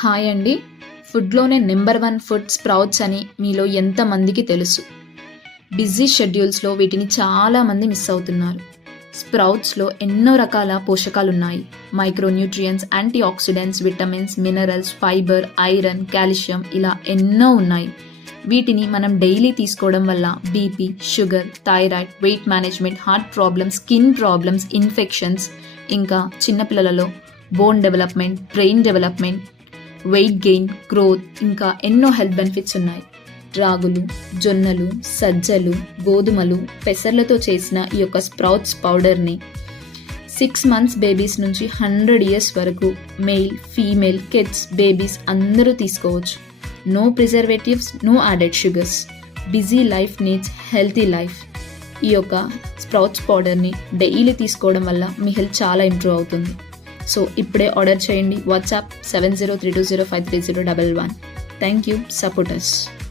Hi అండి. ఫుడ్‌లోనే number 1 food sprouts అని మీలో ఎంతమందికి తెలుసు? బిజీ షెడ్యూల్స్‌లో వీటిని చాలామంది మిస్ అవుతున్నారు. స్ప్రౌట్స్‌లో ఎన్నో రకాల పోషకాలున్నాయి. Micronutrients, antioxidants, vitamins, minerals, fibre, iron, calcium ఇలా ఎన్నో ఉన్నాయి. వీటిని మనం డైలీ తీసుకోవడం వల్ల BP, sugar, thyroid, weight management, heart problems, skin problems, infections, ఇంకా చిన్నపిల్లలలో bone development, brain development, weight gain, growth ఇంకా ఎన్నో హెల్త్ బెనిఫిట్స్ ఉన్నాయి. రాగులు, జొన్నలు, సజ్జలు, గోధుమలు, పెసర్లతో చేసిన ఈ యొక్క స్ప్రౌట్స్ పౌడర్ని 6 months బేబీస్ నుంచి 100 years వరకు మెయిల్, ఫీమేల్, కిడ్స్, బేబీస్ అందరూ తీసుకోవచ్చు. No preservatives, no added sugars. Busy life needs healthy life. ఈ యొక్క స్ప్రౌట్స్ పౌడర్ని డైలీ తీసుకోవడం వల్ల మీ హెల్త్ చాలా ఇంప్రూవ్ అవుతుంది. సో ఇప్పుడే ఆర్డర్ చేయండి. WhatsApp 7032053011. Thank you. Support us.